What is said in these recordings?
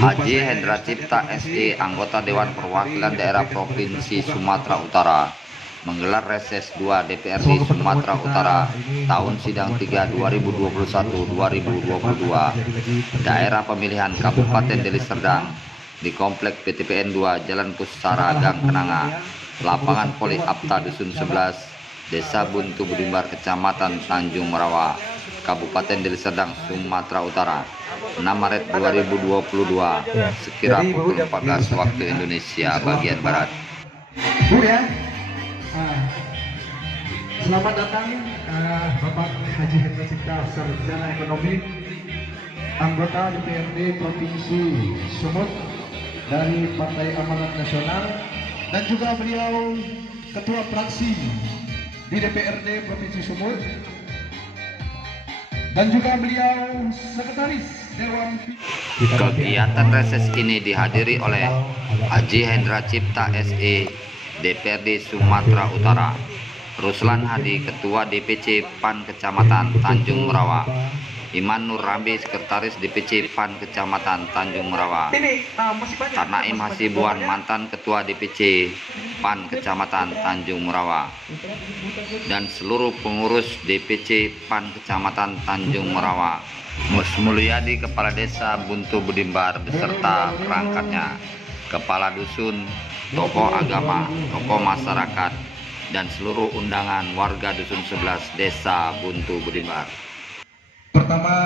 Haji Hendra Cipta SE, anggota Dewan Perwakilan Daerah Provinsi Sumatera Utara, menggelar reses 2 DPRD Sumatera Utara tahun sidang 3 2021-2022 daerah pemilihan Kabupaten Deli Serdang di Komplek PTPN 2 Jalan Pusara Gang Kenanga, Lapangan Poli Apta Dusun 11, Desa Buntu Budimbar, Kecamatan Tanjung Merawa, Kabupaten Deli Serdang, Sumatera Utara, 6 Maret 2022 sekira pukul 14 waktu Indonesia bagian Barat. Bu ya, selamat datang Bapak Haji Hendra Cipta, Sarjana Ekonomi, anggota DPRD Provinsi Sumut dari Partai Amanat Nasional, dan juga beliau Ketua Fraksi di DPRD Provinsi Sumut, dan juga beliau Sekretaris Dewan. Kegiatan reses ini dihadiri oleh Haji Hendra Cipta SE, DPRD Sumatera Utara, Ruslan Hadi, Ketua DPC PAN Kecamatan Tanjung Merawa, Iman Nur Rambi, Sekretaris DPC PAN Kecamatan Tanjung Merawa, Tarnaim Hasibuan, mantan Ketua DPC PAN Kecamatan Tanjung Merawa, dan seluruh pengurus DPC PAN Kecamatan Tanjung Merawa, Mus Mulyadi, Kepala Desa Buntu Budimbar beserta perangkatnya, Kepala Dusun, tokoh agama, tokoh masyarakat, dan seluruh undangan warga Dusun 11 Desa Buntu Budimbar. Pertama,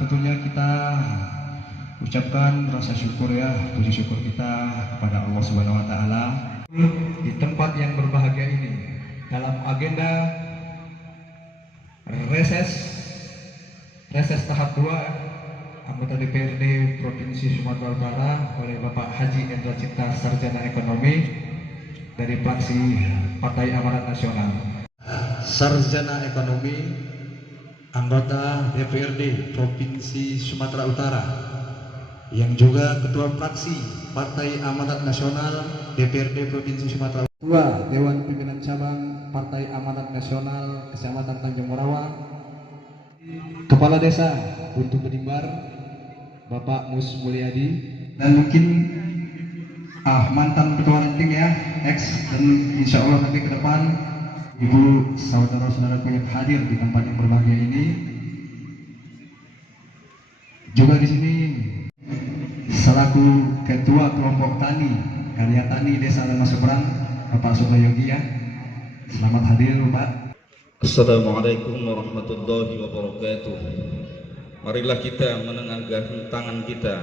tentunya kita ucapkan rasa syukur ya, puji syukur kita kepada Allah Subhanahu wa taala di tempat yang berbahagia ini dalam agenda reses tahap 2 anggota DPRD Provinsi Sumatera Utara oleh Bapak Haji Hendra Cipta, Sarjana Ekonomi dari fraksi Partai Amanat Nasional. Sarjana Ekonomi, anggota DPRD Provinsi Sumatera Utara, yang juga Ketua Fraksi Partai Amanat Nasional DPRD Provinsi Sumatera Utara, Ketua Dewan Pimpinan Cabang Partai Amanat Nasional Kecamatan Tanjung Merawa, Kepala Desa Buntu Budimbar Bapak Mus Mulyadi, dan mungkin mantan ketua ranting ya, ex, dan insya Allah nanti ke depan ibu saudara-saudaraku yang hadir di tempat yang berbahagia ini. Juga di sini selaku ketua kelompok tani karya tani Desa Lema Seberang Bapak Subayogi ya, selamat hadir Bapak. Assalamualaikum warahmatullahi wabarakatuh. Marilah kita menengadkan tangan kita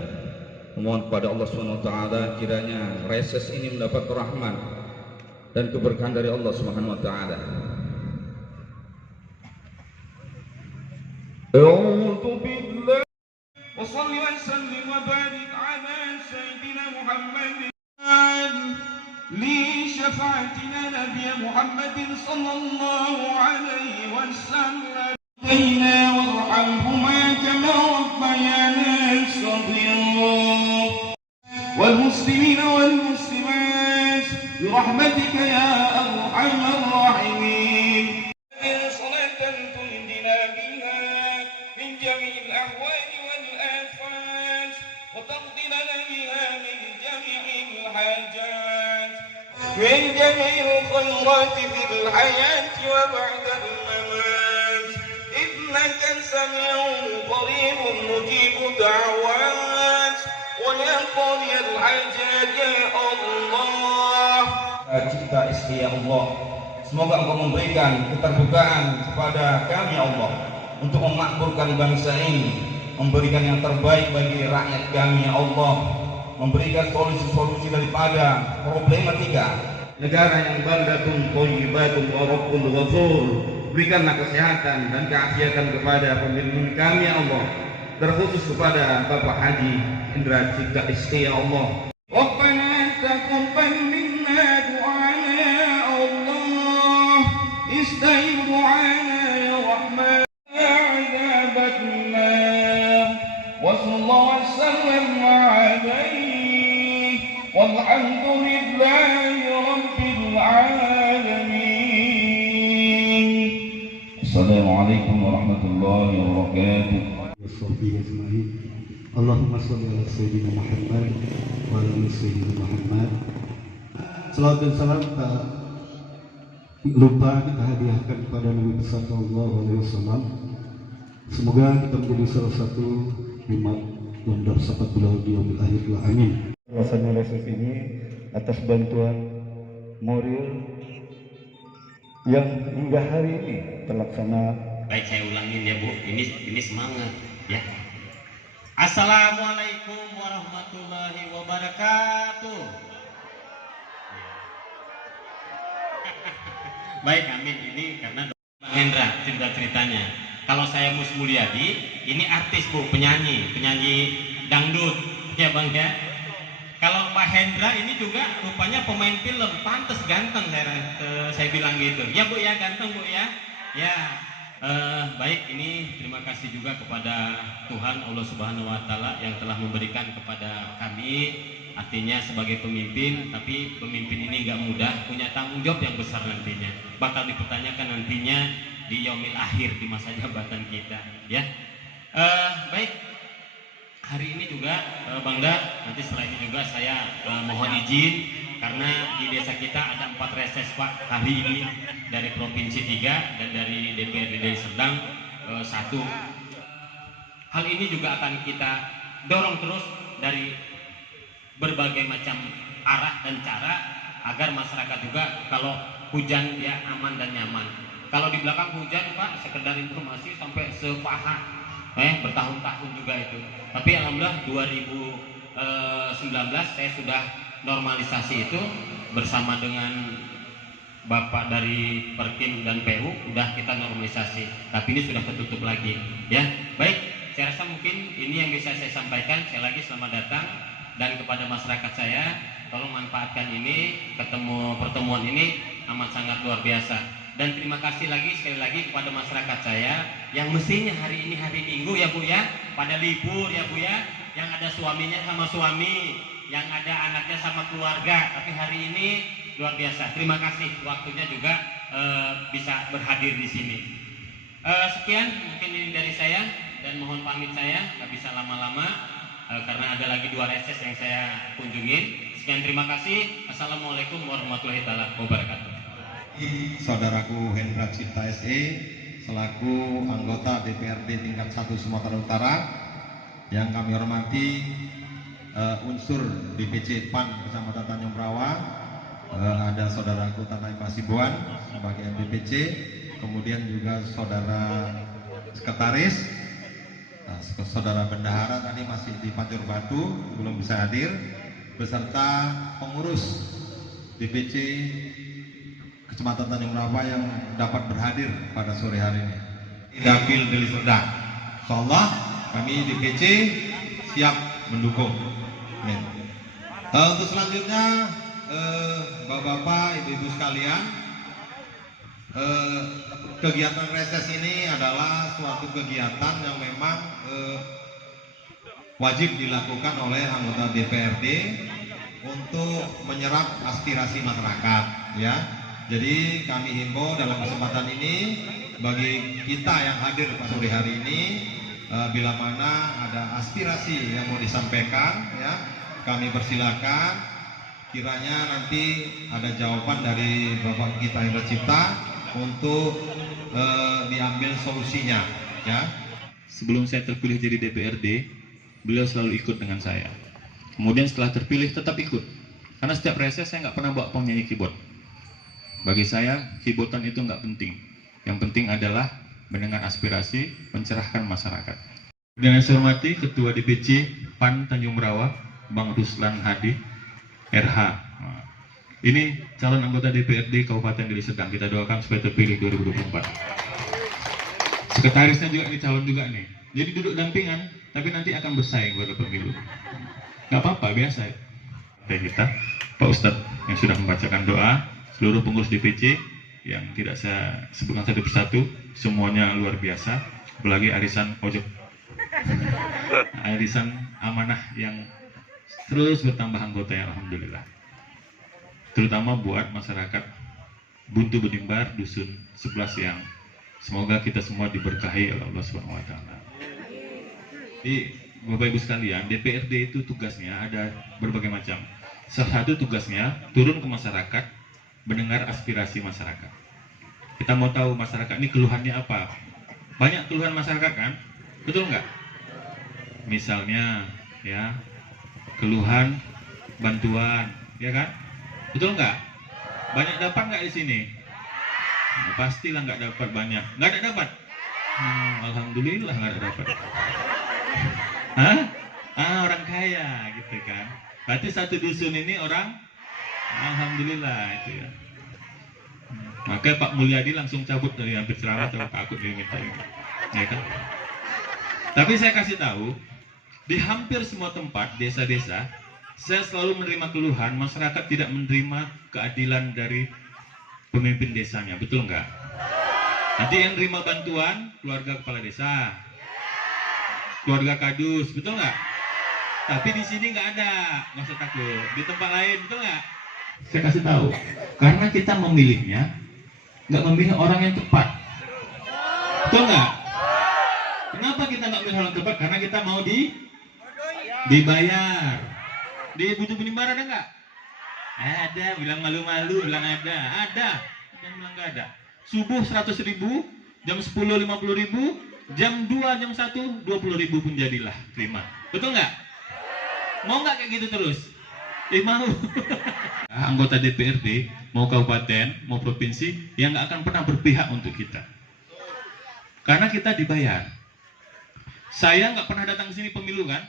memohon kepada Allah Subhanahu wa taala kiranya reses ini mendapat rahmat dan keberkahan dari Allah Subhanahu wa taala. A'udzu billahi wa shalli wa sallim wa barik ala sayyidina Muhammadin li syafa'atina nabiy Muhammadin sallallahu alaihi wasallam. warhamhuma kama rabbayana shaghira wal muslimina wal muslimat برحمتك يا أرحم الراحمين. صلاة تنجينا بها من جميع الأهوال والآفات وتقضي لنا بها من جميع الحاجات من جميع الخيرات في الحياة وبعد الممات إنك سميع قريب مجيب دعوات ويا قاضي الحاجات يا الله. Cipta SE ya Allah, semoga Engkau memberikan keterbukaan kepada kami ya Allah untuk memakmurkan bangsa ini, memberikan yang terbaik bagi rakyat kami ya Allah, memberikan solusi-solusi daripada problematika negara yang baldatun thayyibatun wa rabbun ghafur. Berikanlah kesehatan dan keafiatan kepada pemimpin kami ya Allah, terkhusus kepada Bapak Haji Hendra Cipta SE ya Allah. Rabbana taqabbal minna du'ana ya Allah, istajib du'ana ya Rahman ya 'adabatna wa sallallahu wa sallam alaihi walhamdulillahi rabbil alamin. Assalamualaikum warahmatullahi wabarakatuh. Allahumma sholli ala sayyidina Muhammad wa ala ali sayyidina Muhammad. Salawat dan salam tak lupa kita hadiahkan kepada Nabi besar sallallahu alaihi wasallam. Semoga kita menjadi salah satu umat yang bersahabat beliau di yaumil akhir. Amin. Rasanya Rasul ini atas bantuan moral yang hingga hari ini terlaksana. Baik, saya ulangin ya Bu, ini semangat ya. Assalamualaikum warahmatullahi wabarakatuh. Baik, amin. Ini karena Bang Hendra ceritanya. Kalau saya Mus Mulyadi, ini artis Bu, penyanyi dangdut ya Bang ya. Kalau Pak Hendra ini juga rupanya pemain film, pantes ganteng saya bilang gitu. Ya Bu ya, ganteng Bu ya. Ya, baik, ini terima kasih juga kepada Tuhan Allah Subhanahu Wa Taala yang telah memberikan kepada kami, artinya sebagai pemimpin. Tapi pemimpin ini nggak mudah, punya tanggung jawab yang besar nantinya. Bakal dipertanyakan nantinya di yaumil akhir di masa jabatan kita. Ya, baik. Hari ini juga Bangda, nanti setelah ini juga saya mohon izin karena di desa kita ada 4 reses Pak hari ini, dari Provinsi 3 dan dari DPRD Deli Serdang 1. Hal ini juga akan kita dorong terus dari berbagai macam arah dan cara agar masyarakat juga kalau hujan dia aman dan nyaman. Kalau di belakang hujan Pak, sekedar informasi sampai sepaha bertahun-tahun juga itu. Tapi alhamdulillah 2019 saya sudah normalisasi itu bersama dengan Bapak dari Perkim dan PU, udah kita normalisasi. Tapi ini sudah tertutup lagi ya. Baik, saya rasa mungkin ini yang bisa saya sampaikan. Saya lagi selamat datang, dan kepada masyarakat saya tolong manfaatkan ini, pertemuan ini amat sangat luar biasa. Dan terima kasih lagi sekali lagi kepada masyarakat saya yang mestinya hari ini hari Minggu ya Bu ya, pada libur ya Bu ya, yang ada suaminya sama suami, yang ada anaknya sama keluarga, tapi hari ini luar biasa. Terima kasih waktunya juga bisa berhadir di sini. Sekian mungkin ini dari saya, dan mohon pamit, saya nggak bisa lama-lama karena ada lagi 2 reses yang saya kunjungin. Sekian, terima kasih. Assalamualaikum warahmatullahi wabarakatuh. Saudaraku Hendra Cipta SE selaku anggota DPRD tingkat 1 Sumatera Utara, yang kami hormati unsur DPC PAN Kecamatan Tanjung Rawa, ada saudaraku Tanai Pasibuan sebagai DPC, kemudian juga saudara sekretaris, saudara bendahara tadi masih di Pancur Batu belum bisa hadir, beserta pengurus DPC Kecamatan Tanjung Rawa yang dapat berhadir pada sore hari ini. Dapil Deli Serdang, insyaallah kami DPC siap mendukung. Amin. Untuk selanjutnya, Bapak-bapak, Ibu-ibu sekalian, kegiatan reses ini adalah suatu kegiatan yang memang wajib dilakukan oleh anggota DPRD untuk menyerap aspirasi masyarakat, ya. Jadi kami himbau dalam kesempatan ini bagi kita yang hadir pada sore hari ini, bila mana ada aspirasi yang mau disampaikan, ya, kami persilakan. Kiranya nanti ada jawaban dari Bapak kita Hendra Cipta untuk diambil solusinya, ya. Sebelum saya terpilih jadi DPRD, beliau selalu ikut dengan saya. Kemudian setelah terpilih tetap ikut, karena setiap reses saya nggak pernah bawa penyanyi keyboard. Bagi saya keyboardan itu nggak penting. Yang penting adalah mendengar aspirasi, mencerahkan masyarakat. Dan saya hormati Ketua DPC PAN Tanjung Rawa, Bang Ruslan Hadi, RH. Ini calon anggota DPRD Kabupaten Deli Serdang. Kita doakan supaya terpilih 2024. Sekretarisnya juga ini calon juga nih. Jadi duduk dampingan, tapi nanti akan bersaing pada pemilu. Nggak apa-apa, biasa. Kita, Pak Ustadz yang sudah membacakan doa, seluruh pengurus DPC yang tidak saya sebutkan satu persatu, semuanya luar biasa. Apalagi arisan pojok, arisan amanah yang terus bertambah anggota, ya alhamdulillah. Terutama buat masyarakat Buntu Benimbar Dusun 11 yang semoga kita semua diberkahi oleh Allah Subhanahu wa taala. Jadi Bapak Ibu sekalian, DPRD itu tugasnya ada berbagai macam. Salah satu tugasnya turun ke masyarakat, mendengar aspirasi masyarakat. Kita mau tahu masyarakat ini keluhannya apa. Banyak keluhan masyarakat kan? Betul nggak? Misalnya ya, keluhan bantuan, ya kan? Betul nggak? Banyak dapat nggak di sini? Nah, pastilah nggak dapat banyak. Nggak ada dapat? Alhamdulillah nggak ada dapat. Hah? Orang kaya gitu kan. Berarti satu dusun ini orang alhamdulillah itu ya. Maka Pak Mulyadi langsung cabut dari hampir ceramah, takut dia minta ini. Ya kan? Tapi saya kasih tahu, di hampir semua tempat desa-desa, saya selalu menerima keluhan masyarakat tidak menerima keadilan dari pemimpin desanya. Betul nggak? Nanti yang terima bantuan keluarga kepala desa, keluarga kadus, betul nggak? Tapi di sini nggak ada, nggak usah takut. Di tempat lain, betul nggak? Saya kasih tahu, karena kita memilihnya, nggak memilih orang yang tepat, betul nggak? Kenapa kita nggak memilih orang tepat? Karena kita mau dibayar. Di Bujuk Benimbar ada nggak? Ada, bilang malu-malu, bilang ada, yang bilang nggak ada. Subuh 100.000, jam 10 50.000, jam 2, jam 1 20.000 pun jadilah terima. Betul nggak? Mau nggak kayak gitu terus? Mau. Anggota DPRD, mau kabupaten, mau provinsi, yang nggak akan pernah berpihak untuk kita. Karena kita dibayar. Saya nggak pernah datang ke sini pemilu kan?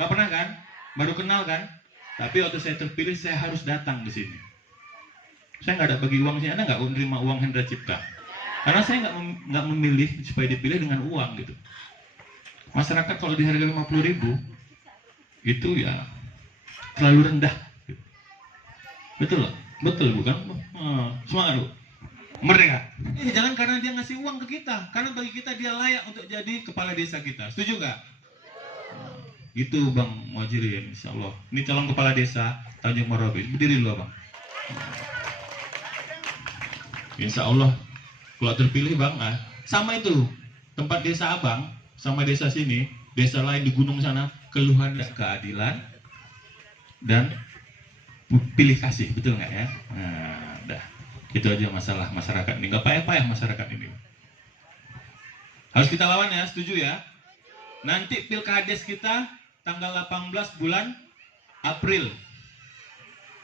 Nggak pernah kan? Baru kenal kan? Tapi waktu saya terpilih, saya harus datang ke sini. Saya nggak ada bagi uang sih, Anda nggak menerima uang Hendra Cipta. Karena saya nggak memilih supaya dipilih dengan uang gitu. Masyarakat kalau dihargai 50.000, itu ya terlalu rendah. Betul loh? Betul bukan? Semangat lu. Merdeka. Jangan karena dia ngasih uang ke kita, karena bagi kita dia layak untuk jadi kepala desa kita. Setuju nggak? Itu Bang Muhajirin, insya Allah. Ini calon kepala desa Tanjung Marawi. Berdiri dulu Bang. Insya Allah kalau terpilih Bang, sama itu tempat desa Abang sama desa sini, desa lain di gunung sana, keluhan dan keadilan dan pilih kasih, betul nggak ya? Nah, udah. Itu aja masalah masyarakat ini. Nggak payah-payah masyarakat ini. Harus kita lawan ya, setuju ya? Nanti pilkades kita tanggal 18 bulan April.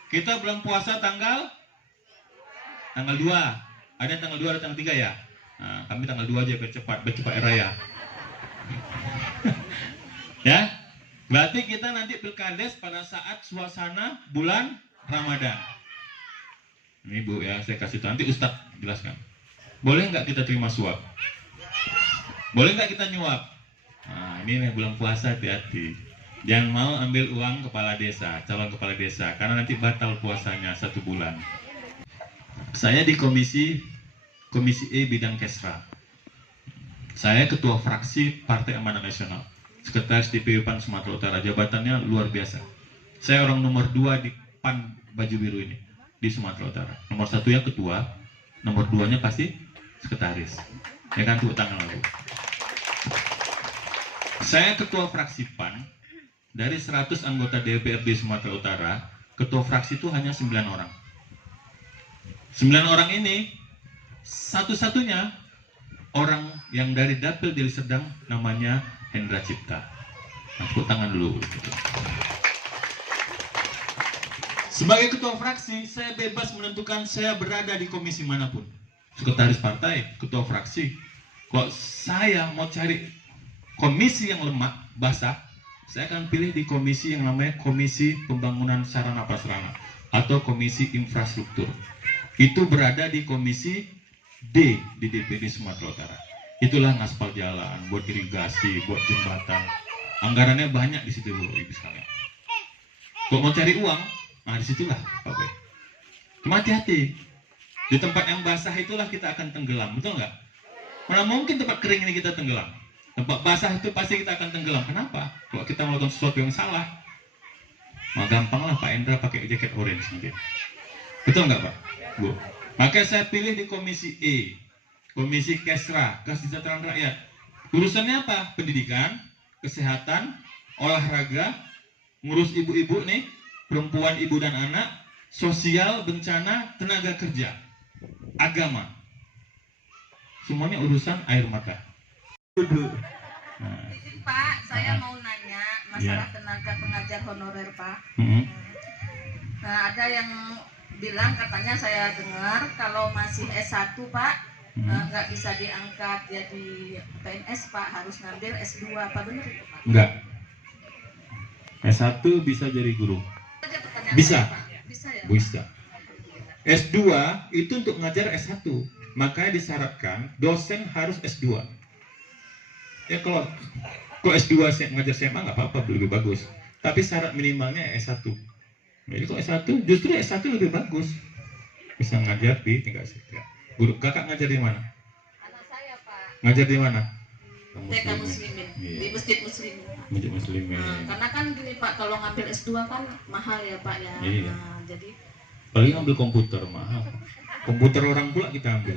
Kita bulan puasa tanggal 2. Ada tanggal 2, ada tanggal 3 ya? Nah, kami tanggal 2 aja bercepat raya. Ya? Berarti kita nanti pilkades pada saat suasana bulan Ramadan. Ini Bu ya, saya kasih tahu. Nanti Ustadz jelaskan. Boleh nggak kita terima suap? Boleh nggak kita nyuap? Nah, ini nih bulan puasa, hati-hati. Jangan mau ambil uang kepala desa, calon kepala desa, karena nanti batal puasanya 1 bulan. Saya di komisi E bidang Kesra. Saya ketua fraksi Partai Amanat Nasional, sekretaris DPW PAN Sumatera Utara. Jabatannya luar biasa. Saya orang nomor 2 di PAN baju biru ini di Sumatera Utara. Nomor 1-nya ketua, nomor 2-nya pasti sekretaris. Ya kan, tepuk tangan lalu. Saya ketua fraksi PAN. Dari 100 anggota DPRD Sumatera Utara, ketua fraksi itu hanya 9 orang. 9 orang ini, satu-satunya orang yang dari Dapil Deli Serdang namanya Hendra Cipta. Nah, tepuk tangan dulu. Sebagai ketua fraksi, saya bebas menentukan saya berada di komisi manapun. Sekretaris partai, ketua fraksi. Kalau saya mau cari komisi yang lemah, basah, saya akan pilih di komisi yang namanya Komisi Pembangunan Sarana Prasarana atau Komisi Infrastruktur. Itu berada di komisi D di DPD Sumatera Utara. Itulah ngaspal jalan, buat irigasi, buat jembatan. Anggarannya banyak di situ, Ibu sekalian. Kalau mau cari uang, nah disitulah Pak Boy. Cuma hati-hati. Di tempat yang basah itulah kita akan tenggelam, betul nggak? Mana mungkin tempat kering ini kita tenggelam. Tempat basah itu pasti kita akan tenggelam. Kenapa? Kalau kita melakukan sesuatu yang salah, mah gampanglah Pak Endra pakai jaket orange nanti. Betul nggak Pak? Bu. Maka saya pilih di komisi E, komisi Kesra, Kesejahteraan Rakyat. Urusannya apa? Pendidikan, kesehatan, olahraga, ngurus ibu-ibu nih, perempuan, ibu dan anak, sosial, bencana, tenaga kerja, agama. Semuanya urusan air mata. Nah, Pak, saya mau nanya masalah tenaga pengajar honorer, Pak. Nah, ada yang bilang katanya saya dengar kalau masih S1, Pak, nggak bisa diangkat jadi PNS, Pak, harus ngambil S2. Apa benar itu, Pak? enggak. S1 bisa jadi guru. Aja pertanyaan Bisa. saya, Pak. Bisa ya? Bisa. S2 itu untuk ngajar S1. Makanya disyaratkan dosen harus S2. Ya kalau S2 ngajar SMA nggak apa-apa, lebih bagus. Tapi syarat minimalnya S1. Jadi kalau S1, justru S1 lebih bagus. Bisa ngajar di tingkat sedikit. Guru, kakak ngajar di mana? Anak saya, Pak, Ngajar di mana? TK Muslimin, Iya. di Masjid Muslimin. Masjid Muslimin. Nah, karena kan gini, Pak, kalau ngambil S2 kan mahal ya, Pak ya. Iya. Nah, jadi Paling ambil komputer mahal. Komputer orang pula kita ambil.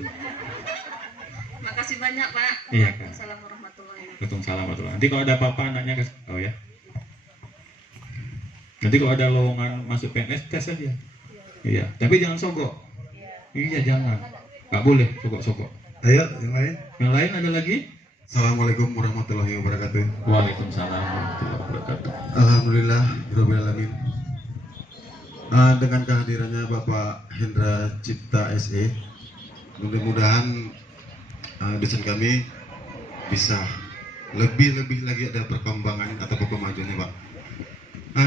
makasih banyak, Pak. Iya, Kak. Assalamualaikum warahmatullahi wabarakatuh. Waalaikumsalam. Nanti kalau ada apa-apa anaknya oh ya. Nanti kalau ada lowongan masuk PNS tes aja. Iya. Tapi jangan sogok. Iya jangan. Nggak boleh sogok-sogok. Ayo, yang lain. Yang lain ada lagi? Assalamualaikum warahmatullahi wabarakatuh. Waalaikumsalam warahmatullahi wabarakatuh. Alhamdulillah, Rabbil Alamin. Dengan kehadirannya Bapak Hendra Cipta SE, mudah-mudahan dosen kami bisa lebih lagi ada perkembangan atau kemajuannya, Pak.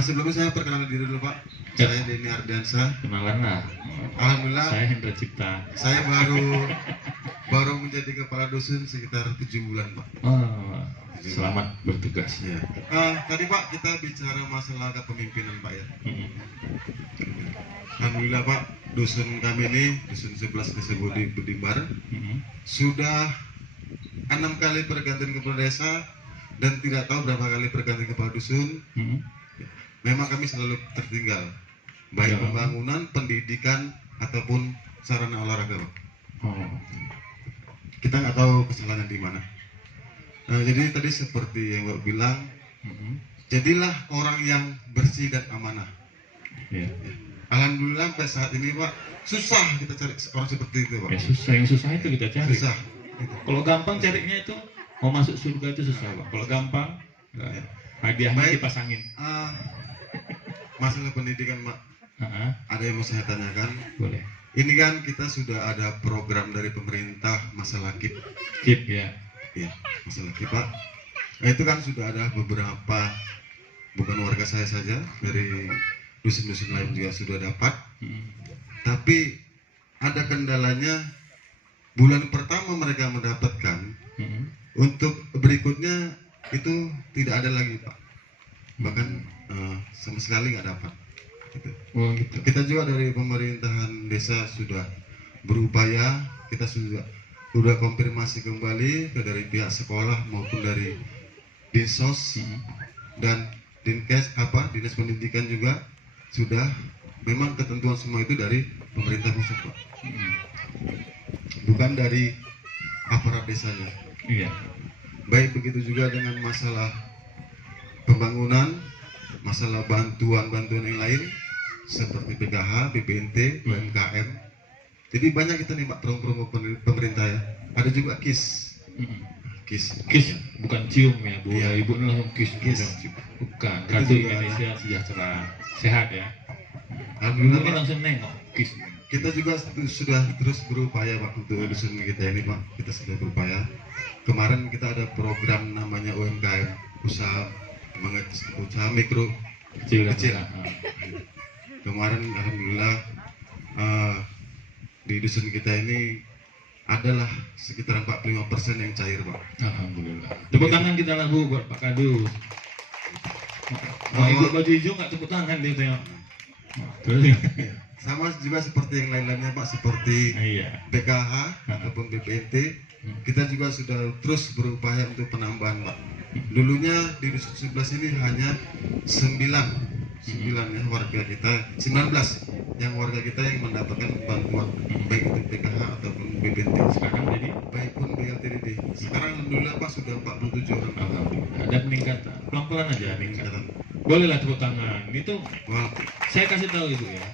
Sebelumnya saya perkenalan diri dulu, Pak. Ya. Saya Denny Ardiansa. Kenalan lah. Alhamdulillah, Saya Hendra Cipta. saya baru menjadi kepala dosen sekitar 7 bulan, Pak. Oh, selamat bertugas. Ya. Tadi Pak kita bicara masalah kepemimpinan, Pak ya. Alhamdulillah Pak, dosen kami ini, dosen 11 tersebut di Budimbar, sudah 6 kali pergantian kepala desa dan tidak tahu berapa kali pergantian kepala dusun. Memang kami selalu tertinggal, baik Ya. pembangunan, pendidikan ataupun sarana olahraga, Pak. Oh. Kita nggak tahu kesalahannya di mana. Jadi tadi seperti yang Bapak bilang, jadilah orang yang bersih dan amanah. Ya. Alhamdulillah sampai saat ini Pak, susah kita cari orang seperti itu Pak. Ya susah, yang susah itu kita cari. Susah. Kalau gampang carinya itu mau masuk surga itu susah, Pak. Kalau gampang hadiahnya Baik. dipasangin. Masalah pendidikan Pak, ada yang mau saya tanyakan. Boleh. Ini kan kita sudah ada program dari pemerintah masalah KIP. Keep ya. Ya, masalah KIP Pak. Itu kan sudah ada beberapa, bukan warga saya saja, dari dusun-dusun lain juga sudah dapat. Tapi ada kendalanya, bulan pertama mereka mendapatkan, untuk berikutnya itu tidak ada lagi Pak. Bahkan sama sekali nggak dapat. Gitu. Oh gitu. Kita juga dari pemerintahan desa sudah berupaya, kita sudah konfirmasi kembali ke dari pihak sekolah maupun dari Dinsos dan Dinkes Dinas Pendidikan juga sudah, memang ketentuan semua itu dari pemerintah pusat Pak. Bukan dari aparat desanya. Iya. Baik begitu juga dengan masalah pembangunan, masalah bantuan-bantuan yang lain seperti PKH, BPNT, UMKM. Jadi banyak kita nih Pak promo pemerintah ya. Ada juga KIS. KIS. Bukan cium ya, Bu. Iya. Ibu ini langsung KIS. KIS. Bukan. Itu Kartu juga Indonesia Sejahtera Sehat ya. Alhamdulillah Ibu ini Pak. langsung nengok KIS. Kita juga sudah terus berupaya Pak untuk dusun kita ini Pak. Kita sudah berupaya. Kemarin kita ada program namanya UMKM, usaha mikro Kecil. kecil. Kemarin alhamdulillah di dusun kita ini adalah sekitar 45% yang cair Pak. Alhamdulillah. Tepuk tangan kita lah Bu buat Pak Kadus. Mau ikut baju hijau nggak tepuk tangan dia tengok. Terus. Ya. Sama juga seperti yang lain-lainnya Pak, seperti Iya. PKH ataupun BPNT, kita juga sudah terus berupaya untuk penambahan Pak. Dulunya di dusun 11 ini hanya 9 9 ya warga kita, 19 yang warga kita yang mendapatkan bantuan baik itu PKH ataupun BBT. Sekarang jadi Baik pun BLTDD. Sekarang alhamdulillah Pak sudah 47 orang. alhamdulillah ada peningkatan. Pelan-pelan aja meningkat. Peningkatan. Bolehlah tepuk tangan. Itu Wah, saya kasih tahu itu ya.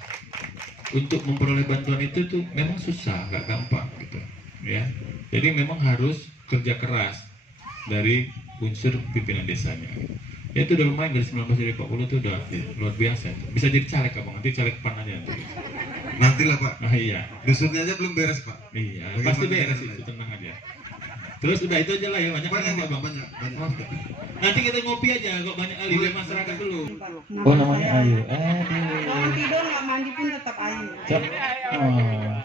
Untuk memperoleh bantuan itu tuh memang susah, nggak gampang gitu. Ya. Jadi memang harus kerja keras dari unsur pimpinan desanya. Ya itu udah lumayan dari 19 dari 40 itu udah luar biasa. Bisa jadi caleg abang, nanti caleg PAN aja nanti. nantilah Pak. Nah iya, Dusunnya aja belum beres Pak. iya Bagaimana pasti beres caranya? itu, tenang aja. Terus udah itu aja lah ya, banyak Banyak nanti Pak, abang. banyak. Nanti kita ngopi aja, kok banyak ahli dari masyarakat dulu. Oh, namanya Ayu. Kalau tidur nggak mandi pun tetap Ayu. Oh,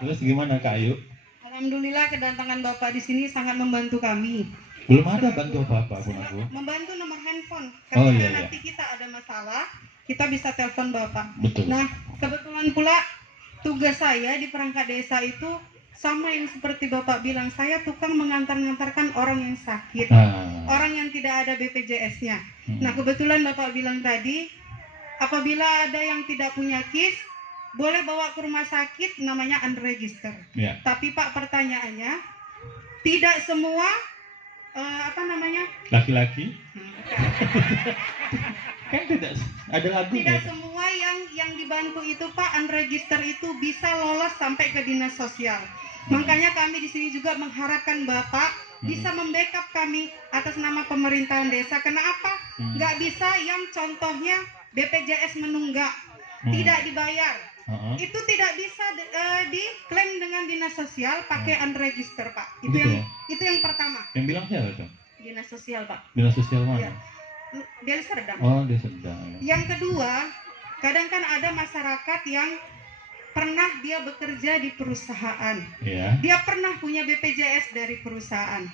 terus gimana Kak Ayu? Alhamdulillah kedatangan Bapak di sini sangat membantu kami. Belum ada bantu apa-apa pun aku. Membantu nomor handphone. Oh, Ketika iya, iya. nanti kita ada masalah, kita bisa telepon Bapak. Betul. Nah, kebetulan pula tugas saya di perangkat desa itu sama yang seperti Bapak bilang, saya tukang mengantar-ngantarkan orang yang sakit, orang yang tidak ada BPJS-nya. Nah, kebetulan Bapak bilang tadi, apabila ada yang tidak punya KIS, boleh bawa ke rumah sakit, namanya unregister. Ya. Tapi Pak, pertanyaannya, tidak semua Laki-laki? Kan tidak ada lagunya. tidak semua yang dibantu itu Pak, unregister itu bisa lolos sampai ke dinas sosial. Makanya kami di sini juga mengharapkan Bapak bisa membackup kami atas nama pemerintahan desa. Kenapa? Nggak bisa yang contohnya BPJS menunggak, tidak dibayar. Itu tidak bisa diklaim dengan dinas sosial pakai unregister Pak. Itu yang pertama. Yang bilang siapa tuh? Dinas sosial Pak. Dinas sosial mana? Iya. Deli Serdang. Oh, dia sedang. Yang kedua, kadang kan ada masyarakat yang pernah dia bekerja di perusahaan. Iya. Dia pernah punya BPJS dari perusahaan.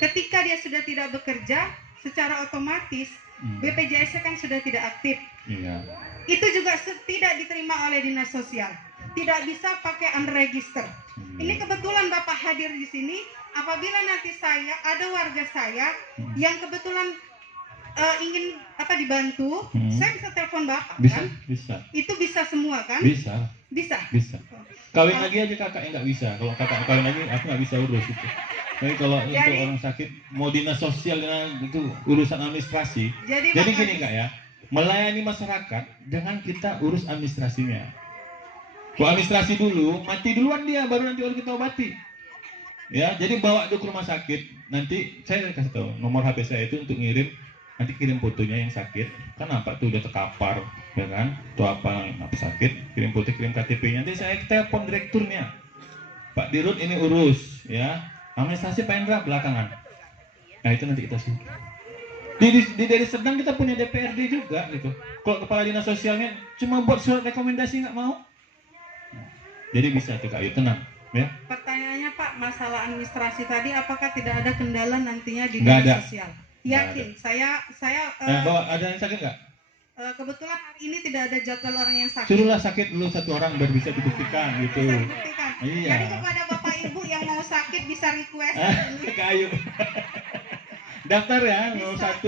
Ketika dia sudah tidak bekerja, secara otomatis BPJS-nya kan sudah tidak aktif. Iya. Itu juga tidak diterima oleh dinas sosial. Tidak bisa pakai unregister. Ini kebetulan Bapak hadir di sini. Apabila nanti ada warga saya yang kebetulan ingin dibantu, saya bisa telepon Bapak. Bisa, kan? bisa. Itu bisa semua kan? Bisa. Bisa. Bisa. Kawin lagi aja kakaknya nggak bisa. Kalau kakak kawin lagi, aku nggak bisa urus itu. Tapi kalau untuk orang sakit, mau dinas sosial itu urusan administrasi. Jadi gini Kak ya, melayani masyarakat, jangan kita urus administrasinya. Kalau administrasi dulu, mati duluan dia, baru nanti kita obati. Ya, jadi bawa dulu ke rumah sakit. Nanti saya kasih tahu nomor HP saya itu untuk ngirim. Nanti kirim fotonya yang sakit. Kan apa tuh udah terkapar, ya kan? Tuh apa sakit? Kirim foto, kirim KTP-nya. Nanti saya telepon direkturnya. Pak Dirut ini urus, ya. Administrasi Pak Indra belakangan. Nah itu nanti kita sih. Di dari Sedang kita punya DPRD juga gitu. Kalau kepala dinas sosialnya cuma buat surat rekomendasi nggak mau. Jadi bisa tuh Kak, tenang. Ya. Pertanyaannya Pak, masalah administrasi tadi, apakah tidak ada kendala nantinya di dinas sosial? Yakin, saya Bawa ada yang sakit nggak? Kebetulan hari ini tidak ada jadwal orang yang sakit. Suruhlah sakit dulu satu orang biar bisa dibuktikan gitu. Bisa dibuktikan. Iya. Jadi kepada Bapak Ibu yang mau sakit bisa request. Kayu. Daftar ya, nomor 1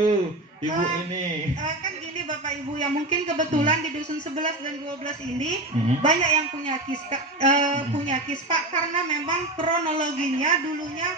Ibu ini. Kan gini Bapak Ibu, yang mungkin kebetulan di dusun 11 dan 12 ini banyak yang punya KIS Pak, karena memang kronologinya dulunya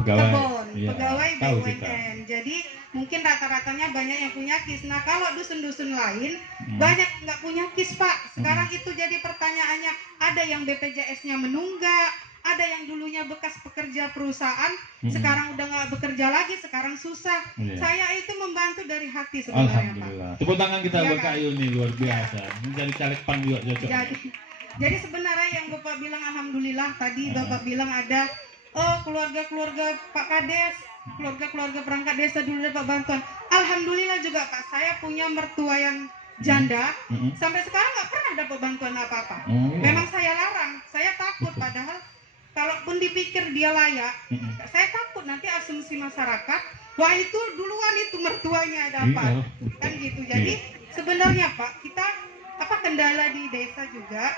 pegawai BUMN. Jadi mungkin rata-ratanya banyak yang punya KIS. Nah kalau dusun-dusun lain banyak nggak punya KIS Pak. Sekarang itu jadi pertanyaannya, ada yang BPJS-nya menunggak, ada yang dulunya bekas pekerja perusahaan, sekarang udah nggak bekerja lagi, sekarang susah. Saya itu membantu dari hati sebenarnya Alhamdulillah. Pak. Tepuk tangan kita buat Kan? Kak Ayu nih, luar biasa. Ini jadi caleg PAN juga cocok. Jadi sebenarnya yang Bapak bilang alhamdulillah tadi Bapak bilang ada keluarga-keluarga Pak Kades, keluarga-keluarga perangkat desa dulu dapat bantuan. Alhamdulillah juga Pak, saya punya mertua yang janda, sampai sekarang nggak pernah dapat bantuan apa-apa. Memang saya larang, saya takut, padahal kalaupun dipikir dia layak, saya takut nanti asumsi masyarakat, wah itu duluan itu mertuanya dapat, kan gitu. Jadi sebenarnya Pak, kita kendala di desa juga.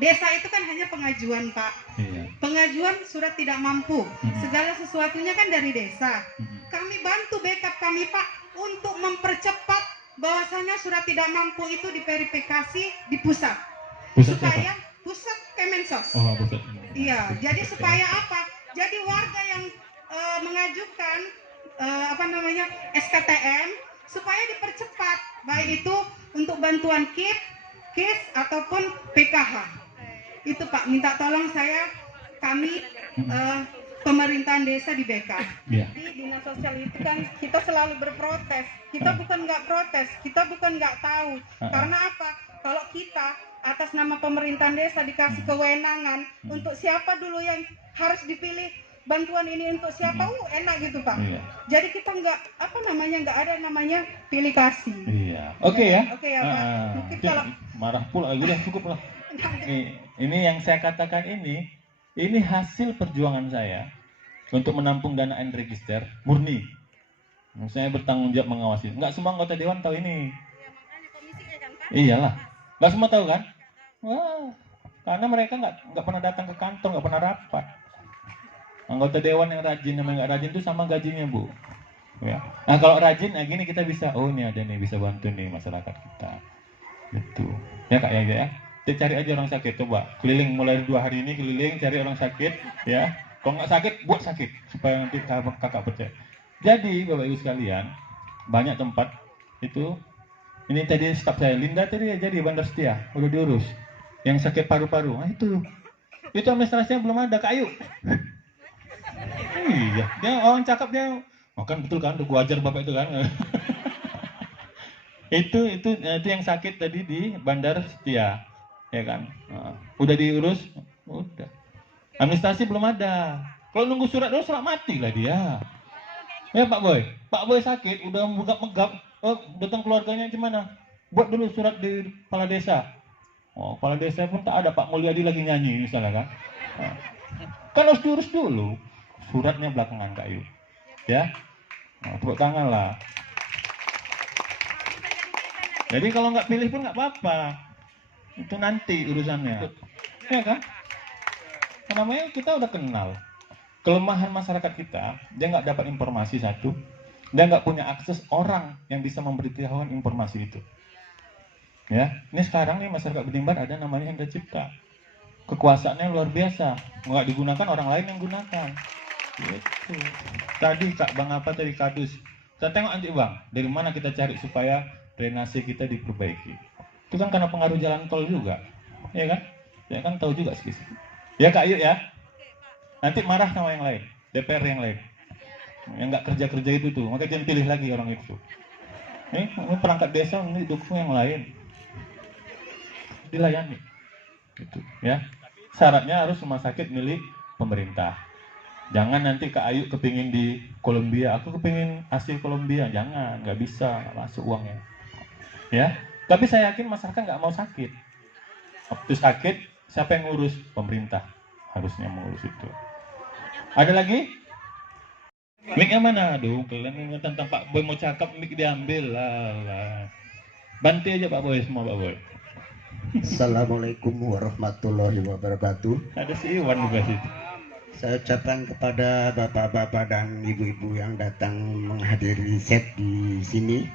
Desa itu kan hanya pengajuan Pak, pengajuan surat tidak mampu, segala sesuatunya kan dari desa. Kami bantu backup kami Pak untuk mempercepat bahwasanya surat tidak mampu itu diverifikasi di pusat. Supaya pusat Kemensos. Oh, pusat. Iya, jadi supaya apa? Jadi warga yang mengajukan SKTM supaya dipercepat, baik itu untuk bantuan KIS ataupun PKH. Itu Pak, minta tolong kami pemerintahan desa di BK. Di dinas sosial itu kan kita selalu berprotes. Kita bukan nggak protes, kita bukan nggak tahu. Karena apa? Kalau kita atas nama pemerintahan desa dikasih kewenangan untuk siapa dulu yang harus dipilih, bantuan ini untuk siapa, enak gitu Pak. Jadi kita nggak ada namanya pilih kasih. Iya. Oke ya. Oke ya Pak. Mungkin kalau marah pula, udah cukup lah. Ini yang saya katakan ini hasil perjuangan saya untuk menampung dana unregister murni. Saya bertanggung jawab mengawasi. Nggak semua anggota dewan tahu ini. Iyalah. Nggak semua tahu kan? Wah, karena mereka nggak pernah datang ke kantor, nggak pernah rapat. Anggota dewan yang rajin sama nggak rajin itu sama gajinya, Bu. Ya. Nah kalau rajin, gini kita bisa, ini ada nih, bisa bantu nih masyarakat kita. Gitu. Ya Kak ya. Kita cari aja orang sakit, coba keliling mulai 2 hari ini keliling cari orang sakit, ya. Kalau nggak sakit, buat sakit supaya nanti kakak percaya. Jadi Bapak Ibu sekalian, banyak tempat itu. Ini tadi staf saya, Linda tadi ya jadi Bandar Setia, udah diurus. Yang sakit paru-paru, itu administrasinya belum ada, Kak Ayu. Iya, dia orang cakap dia, kan betul kan, udah gua ajar Bapak itu kan. itu yang sakit tadi di Bandar Setia, ya kan. Udah diurus, udah. Administrasi belum ada. Kalau nunggu surat dulu mati lah dia. Ya Pak Boy sakit, udah megap-megap, datang keluarganya gimana? Buat dulu surat di kepala desa. Kepala desa pun tak ada, Pak Mulyadi lagi nyanyi misalnya kan. Kan harus diurus dulu. Suratnya belakangan Kak Yu. Ya. Tepuk tangan lah. Jadi kalau nggak pilih pun nggak apa-apa. Itu nanti urusannya. Ya kan? Namanya kita udah kenal. Kelemahan masyarakat kita, dia nggak dapat informasi satu, dia nggak punya akses orang yang bisa memberitahukan informasi itu. Ya, ini sekarang nih masyarakat Bedimbar ada namanya Hendra Cipta, kekuasaannya luar biasa, nggak digunakan orang lain yang gunakan. Gitu. Tadi Kak Bang apa tadi Kadus, saya tengok nanti Bang, dari mana kita cari supaya drainase kita diperbaiki. Itu kan karena pengaruh jalan tol juga, ya kan? Ya kan tahu juga sedikit. Ya Kak Ayu ya. Nanti marah sama yang lain, DPR yang lain, yang nggak kerja-kerja itu tuh, makanya jangan pilih lagi orang itu. Ini perangkat desa ini dukung yang lain, dilayani, gitu ya. Syaratnya harus rumah sakit milik pemerintah. Jangan nanti Kak Ayu kepingin di Kolombia, aku kepingin hasil Kolombia, jangan, nggak bisa, nggak masuk uangnya. Ya, tapi saya yakin masyarakat nggak mau sakit. Waktu sakit, siapa yang ngurus? Pemerintah harusnya mengurus itu. Ada lagi? Mic-nya mana? Aduh, kalian tentang Pak Boy mau cakap, mic diambil lah. Bantu aja Pak Boy, semua Pak Boy. Assalamualaikum warahmatullahi wabarakatuh. Ada si Iwan juga situ. Saya ucapkan kepada bapak-bapak dan ibu-ibu yang datang menghadiri set di sini.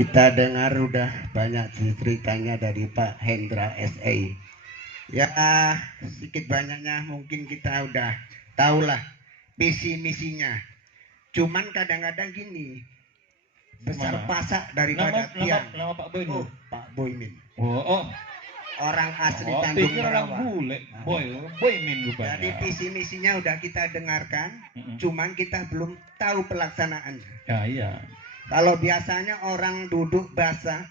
Kita dengar udah banyak ceritanya dari Pak Hendra SA. Ya, sedikit banyaknya mungkin kita udah tahulah visi misinya. Cuman kadang-kadang gini, besar pasak daripada tiang. Nama Pak Boy itu? Pak Boymin. Orang asli Tanjung Merawa. Boymin rupanya. Jadi visi misinya udah kita dengarkan, cuman kita belum tahu pelaksanaannya. Ya, iya. Kalau biasanya orang duduk basah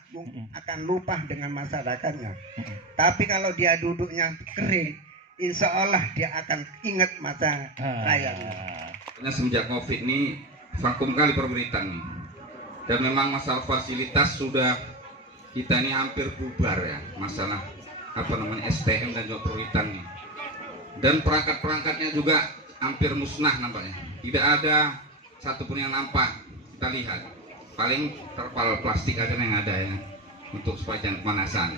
akan lupa dengan masyarakatnya. Tapi kalau dia duduknya kering, insya Allah dia akan ingat masa rayanya. Karena semenjak COVID ini vakum kali pemerintahan nih. Dan memang masalah fasilitas sudah kita ini hampir bubar ya, masalah STM dan juga prioritas nih. Dan perangkat-perangkatnya juga hampir musnah nampaknya. Tidak ada satupun yang nampak kita lihat. Paling terpal plastik aja yang ada ya untuk supaya jangan kepanasan.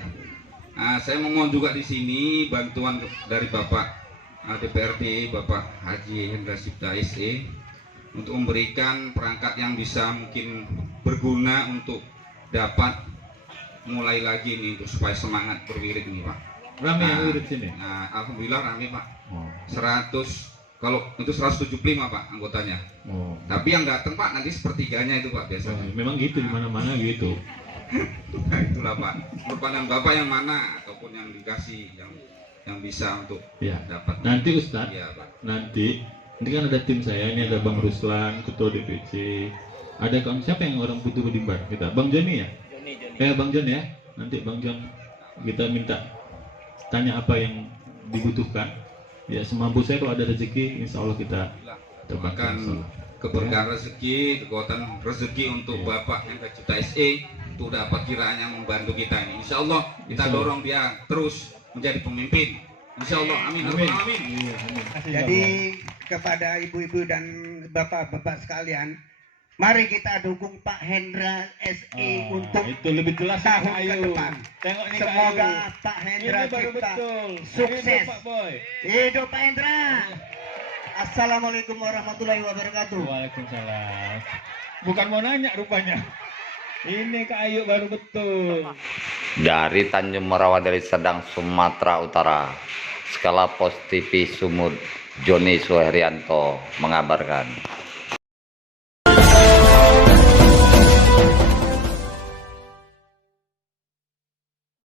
Saya memohon juga di sini bantuan dari Bapak DPRD, Bapak Haji Hendra Cipta SE untuk memberikan perangkat yang bisa mungkin berguna untuk dapat mulai lagi nih supaya semangat berwirid nih Pak. Rame yang wirid sini? Nah, alhamdulillah rame Pak. 100, kalau itu 175 Pak anggotanya. Tapi yang datang Pak nanti sepertiganya itu Pak biasanya. Memang gitu di mana-mana gitu. Nah, itulah Pak. Merupakan Bapak yang mana ataupun yang dikasih yang bisa untuk dapat. Nanti Ustadz, ya, Pak. nanti kan ada tim saya, ini ada Bang Ruslan, Ketua DPC, ada kawan siapa yang orang butuh berdimbar kita, Bang Joni ya? Bang Jon ya, nanti Bang Jon kita minta tanya apa yang dibutuhkan, ya semampu saya kalau ada rezeki, insya Allah kita doakan keberkahan rezeki, kekuatan rezeki untuk Bapak yang Cipta SE untuk dapat kiranya membantu kita ini. Insya Allah kita dorong dia terus menjadi pemimpin. Insya Allah, amin. Amin. Jadi kepada ibu-ibu dan bapak-bapak sekalian, mari kita dukung Pak Hendra SE untuk itu lebih jelas tahun ke depan. Semoga Pak Hendra Cipta sukses. Hidup Pak Hendra. Assalamualaikum warahmatullahi wabarakatuh. Waalaikumsalam. Bukan mau nanya rupanya. Ini Kak Ayu baru betul. Dari Tanjung Merawat Sedang, Sumatera Utara, Skala Pos TV Sumut, Joni Suherianto mengabarkan.